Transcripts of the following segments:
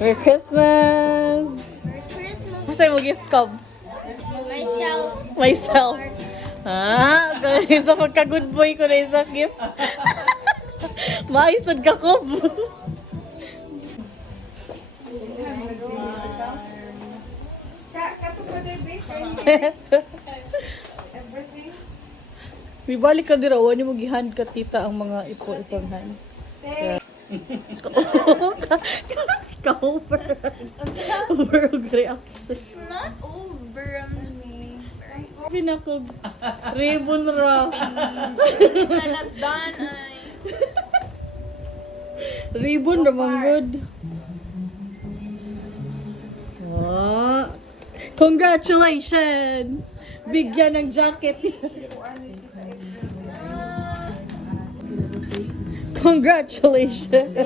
Merry Christmas! Merry Christmas. Masay mo gift ko? Myself. Myself. Ah, isa pagka good boy ko na isang gift. Maisod ka ko. Bibalik ka dira, wala mo gihand ka tita ang mga ipo-iponhan. Ka-over. Over-reaction. It's not over. I'm just being very Pinakog. Ribbon ra. That's done. Ribbon ra man good. Ah. Congratulations! Bigyan ng jacket. Congratulations!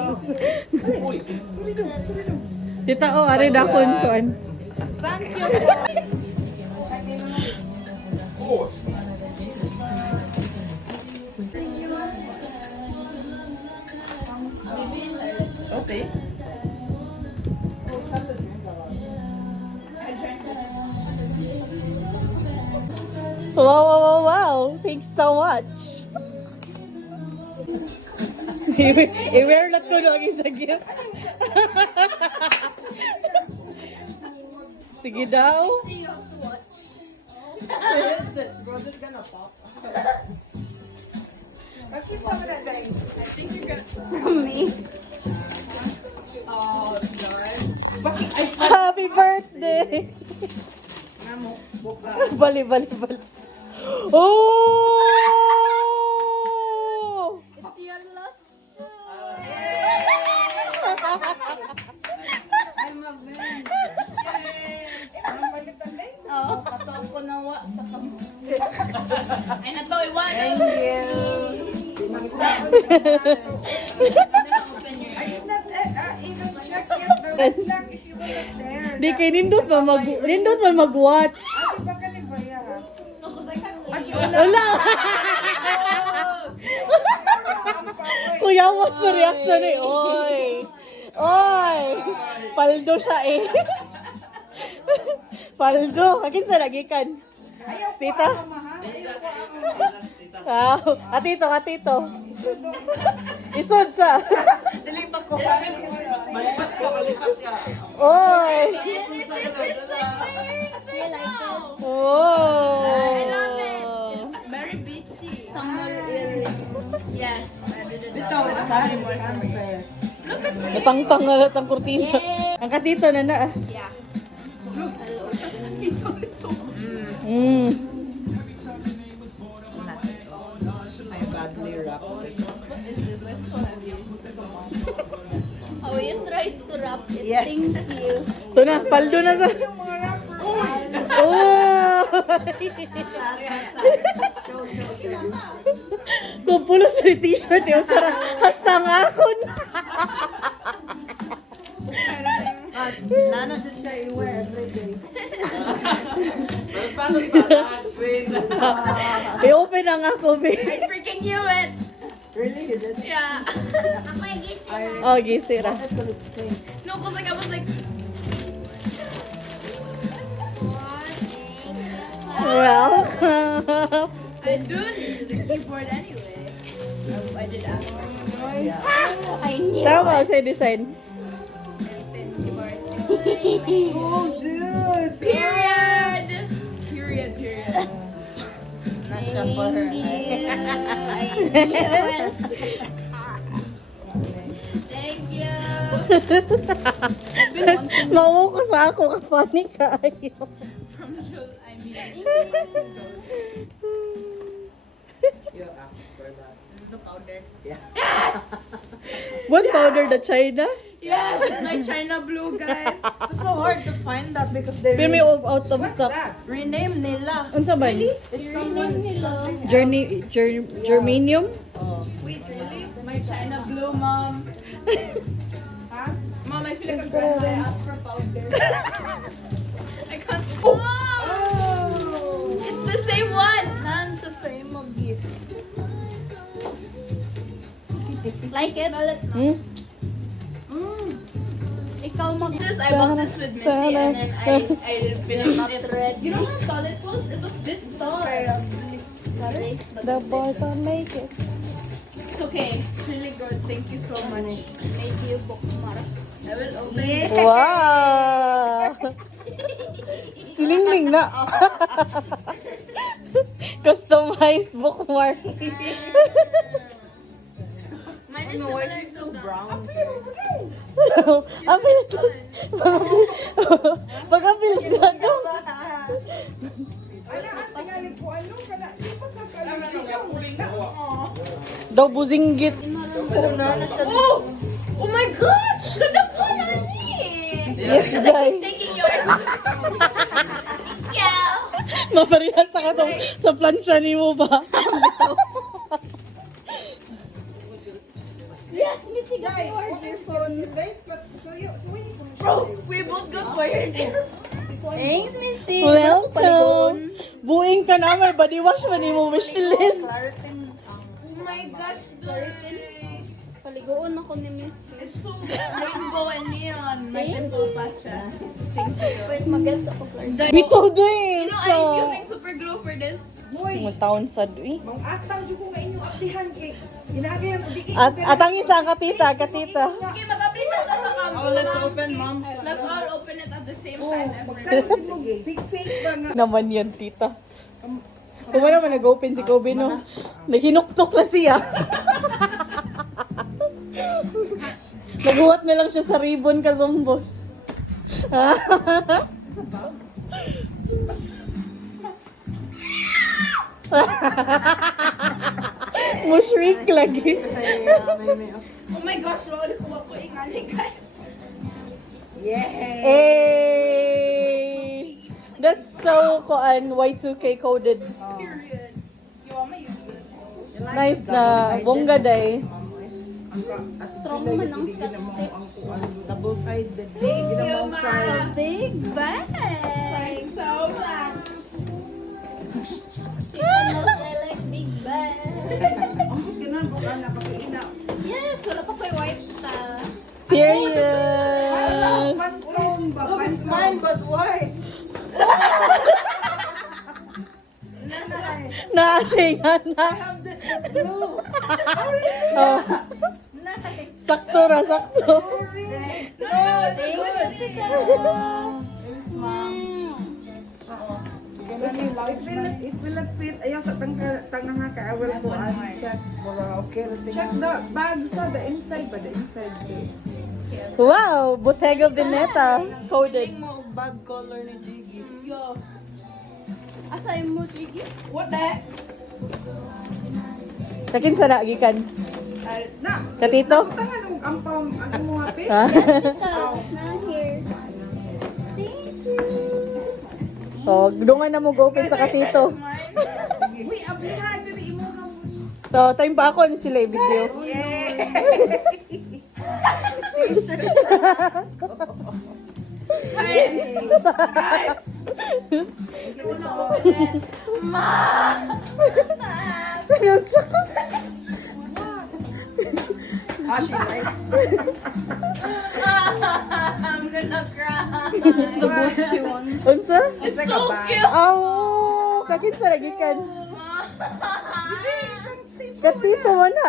Tita, oh, ari na kun. Thank you. Okay. Wow. Thanks so much. I-wear lang ko nung isa gift. Sige daw. You have to watch. Was it gonna pop? I think you're gonna from me. Oh, nice. Happy birthday! Bali. Oh! It's your last show. I'm a man. Oh. Katawag ko nawa sa kamo. Ay na to, iwan. Thank you. Di kay nindot man mag-watch. Wala. Kuya mo sa reaction eh. Oy. Paldo siya eh. Paldo. Akin sa lagikan. Tita? Atito. Isod sa. Malipat ka. Oy. You like this? Oh. I love it. It's very beachy. Summer earring. Yes, I did it. Ito, sorry mo sa best. Look at me. Natangtang na lahat ang kurtina. Yeah. Ang katito na na. Yeah. Mm. I badly wrapped it. What is this? What's so heavy? Oh, you tried to wrap it. Yes. Thank you. Ito na, paldo na sa... Oh! Kumpulo sa t-shirt yung sarang hasta nga ako na. Nana did siya i-wear every day. I-open na nga ako, babe. I freaking knew it. Really? You did? Yeah. Ako yung gising. Oh, gisira. No, cause like I was like. Welcome. I do need the keyboard anyway. I did ask for keyboard. Yeah. I knew. Tama sa design. Keyboard. Oh, dude! Period. Period. Not siya for her. Thank you. Mauwo ko sa ako, kapani kayo. From Jul, I mean. You asked for that. This is the powder. Yeah. Yes! What powder the China? Yes, it's my China blue, guys. It's so hard to find that because they Pero may out of stock. rename nila. Unsa ba? It's someone Germanium? Oh. Wait, really? My China blue, mom. Huh? Mom, I feel like a grandma. I asked for powder. I can't. Oh! It's the same one! Nan siya sa imo gift. Like it? Hmm? Ikaw mag... This, I bought this with Missy and then I finished it. You know what I thought it was? It was this song. Sorry. The boys are naked. It's okay. It's really good. Thank you so much. Made you bookmark. I will open it. Wow! Silingling na. Customized bookmark. Mine is similar to brown. Apil ito. Pag-apil ka daw. Daw buzinggit. Oh my gosh! Ganda ko na Yes, Jai. Taking yours. Thank you. Maparihas sa katong sa plansya ni mo ba? Yes, Missy got your phone. Bro, we both got wired. Thanks, Missy. Welcome. Buing ka na, may body wash man mo wish list. Oh my gosh, dude. Paligoon ako ni Missy. It's so rainbow and neon. My pimple patches. Thank you. Wait, mag-gets ako, Clark. Bito You din. know, So, I'm using super glue for this. mga taon sa dui. Mang atang jud ko nga inyong aktihan kay ginagi ang di At ang isa katita. Sige, mag-apply sa sa camera. Oh, let's open, ma'am. Let's all open it at the same time. Magsabi mo big fake ba nga Naman yan, tita. Kung wala naman nag-open si Kobe, no? Naghinuktok na siya. Naguhat na lang siya sa ribbon ka, zombos. Mushrik lagi. Oh my gosh, Lord, kuha ko ingali, guys. Hey! That's so Y2K coded. Period. You want me to use this? Nice na bongga day. Strong man ang scotch tape. double sided ginamang size. Big bag. Thanks so much. She knows I like big bag. Kinan ko ana kapiina. Yes, wala pa ko'y white sa... Period. Panstrong ba? It's mine but why? Na-ashingan na. Oh. Sakto ra, sakto. Thanks, ma'am. It will not fit. Ayaw sa tanga nga ka. I will go and check. Okay. Check the bag sa the inside ba? The inside. Wow, Bottega Veneta coded. Mo bag color ni Jiggy. Yo. Asa yung mo, Jiggy? What the? Kakin sa gikan. Na. Katito? Tanga nung ampam ano mo hapit? Ha? Na here. Thank you. So, dungan na mo open sa katito. Uy, ablihan diri imo ham. So, time pa ako ni sila video. Guys! Guys! You wanna open it? Ah, she likes. I'm gonna cry. It's the boot she wants. Unsa? It's like so a bag. cute. Oh, kakin sa gikan. Katito mo na.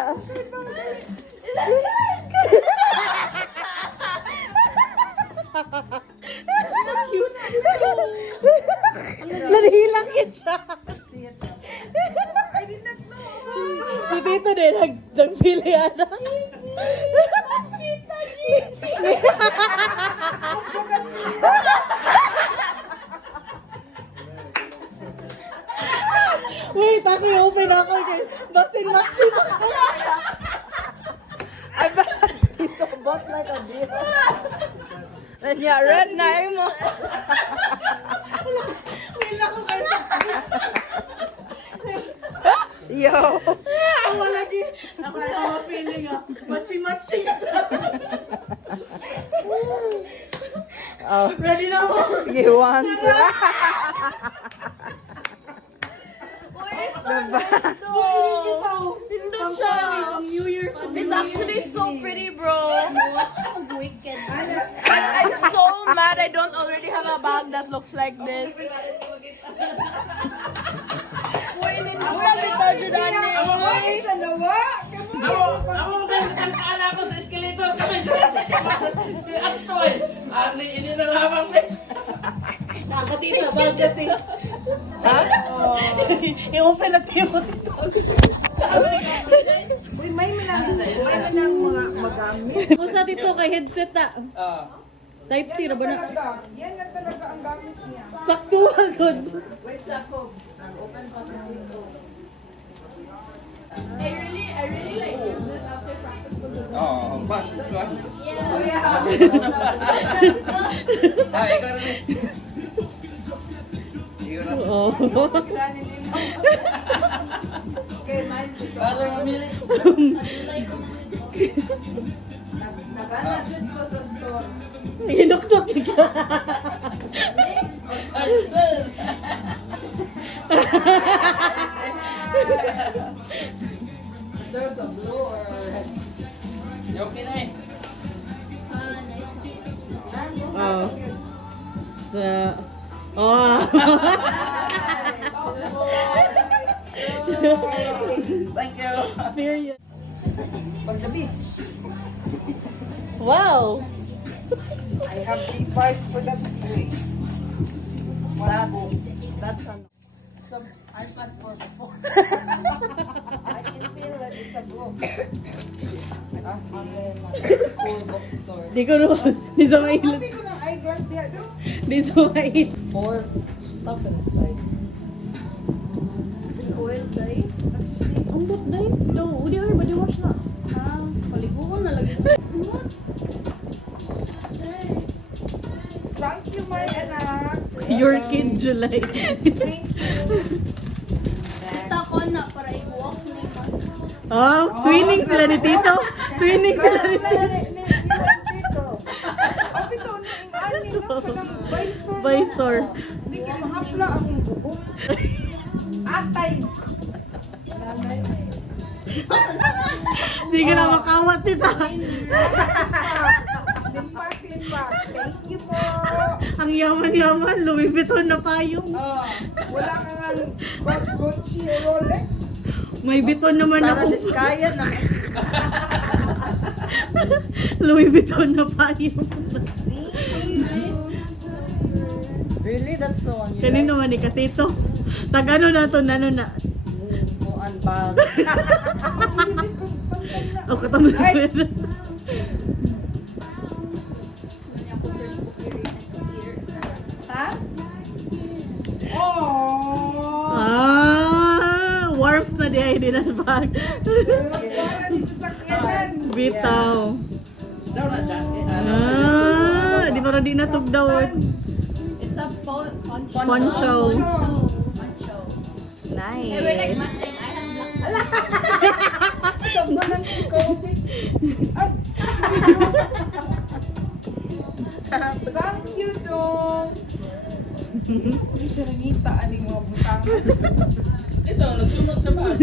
Nanihilangit siya. Si Tito din, nagpili ana. Wait, ako i-open ako. Basin matching ako. Ay ba? Tito, boss like a deal. Nanya, red na mo. Wait ako kayo. Yo. Ako lagi. Ako na feeling matching-matching. Oh. Ready na ako. You want to? Tindot siya. New Year's. It's actually so pretty, bro. Watch of Wicked. I glad I don't already have a bag that looks like this. Ako ang kaala ko sa escalator kami. Akto eh. Ini na lamang eh. Nakatita, budget eh. Ha? I-open na tayo mo dito. Uy, may minang mga magamit. Kusa dito kay headset ta. Type C ra ba na? Yan na talaga ang gamit niya. Sakto agad. Wait, sako. Nag-open pa sa dito. I really like this after practice ko doon. Fun. Yeah. Ikaw rin. Ikaw rin. Oh. Okay, mine si Paano mamili? Naganasin ko sa store. Hinuktok ka. There's a blue or red. Okay na eh. Nice. Oh. Sa oh. Thank you. Period. For the beach. Wow. I have 3 parts for that tree. That's some iPad for the phone. I can feel that it's a book. Cool bookstore. Di ko naman. Di sa mailit. Sabi ko ng eyeglass diya, do? Di sa mailit. 4 stuff inside. This oil dye. Ang bot dahil. No, udi ay body wash na. Ah, paliguan na lagi. What? Thank you, my anak. Your kid, July. Thank you. Kita ko na para i-walk na yung Oh, twinning sila ni Tito. Twinning sila ni Tito. Dito. Oh, ito, yung ani, no? Kanang Visor. Visor. Hindi ka mahapla ang bubong. Atay. Di ka na makawat, Tita. Limpa. Thank you po. Ang yaman-yaman, Louis Vuitton na payong. Wala ka nga Gucci o Rolex. May Vuitton naman ako. Kaya na. Louis Vuitton na payong. Really? That's the one Kanino man ni Katito? Tag-ano na to, nano na. unbag. O, katamo na pera. Ha? Oh! Warp na di ay nila bag. Para di sasakyanan. Bitaw. Daw na jacket. Di ba rin na tugdaw. It's a poncho. Poncho. Poncho. Nice. They were like matching. I have black. Tabo lang si Kobe. Thank you, Dong. Hindi siya nangita aning mga butang. Ito, nagsunod sa bag.